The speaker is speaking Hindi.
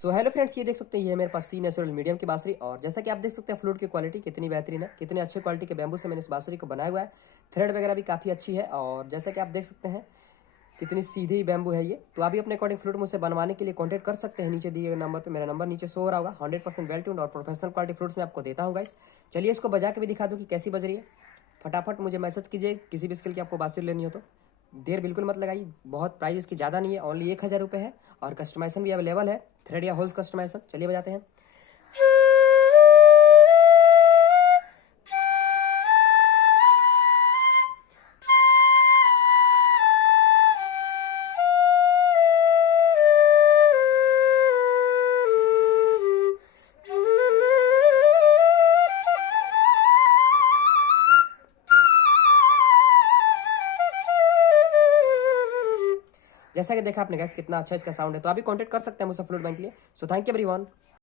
सो हेलो फ्रेंड्स, ये देख सकते हैं ये है मेरे पास सी नेचुरल मीडियम की बांसुरी। और जैसा कि आप देख सकते हैं फ्लूट की क्वालिटी कितनी बेहतरीन है, कितने अच्छे क्वालिटी के बैम्बू से मैंने इस बांसुरी को बनाया हुआ है। थ्रेड वगैरह भी काफ़ी अच्छी है और जैसा कि आप देख सकते हैं कितनी सीधी बैम्बू है ये। तो आप भी अपने अकॉर्डिंग फ्लूट मुझसे बनवाने के लिए कॉन्टैक्ट कर सकते हैं नीचे दिए गए नंबर पे। मेरा नंबर नीचे शो हो रहा होगा। 100% वेल ट्यून्ड और प्रोफेशनल क्वालिटी फ्लूट्स में आपको देता हूँ गाइस। चलिए इसको बजा के भी दिखा दूँ कि कैसी बज रही है। फटाफट मुझे मैसेज कीजिए किसी भी स्किल की आपको बांसुरी लेनी हो तो। देर बिल्कुल मत लगाइए, बहुत प्राइस इसकी ज़्यादा नहीं है, ओनली 1000 रुपये है और कस्टमाइजेशन भी अवेलेबल है, थ्रेड या होल्स कस्टमाइजेशन। चलिए बजाते हैं। जैसा कि देखा आपने गाइस कितना अच्छा इसका साउंड है। तो आप भी कांटेक्ट कर सकते हैं मुझसे फ्लूट बैंक के लिए। So thank you everyone.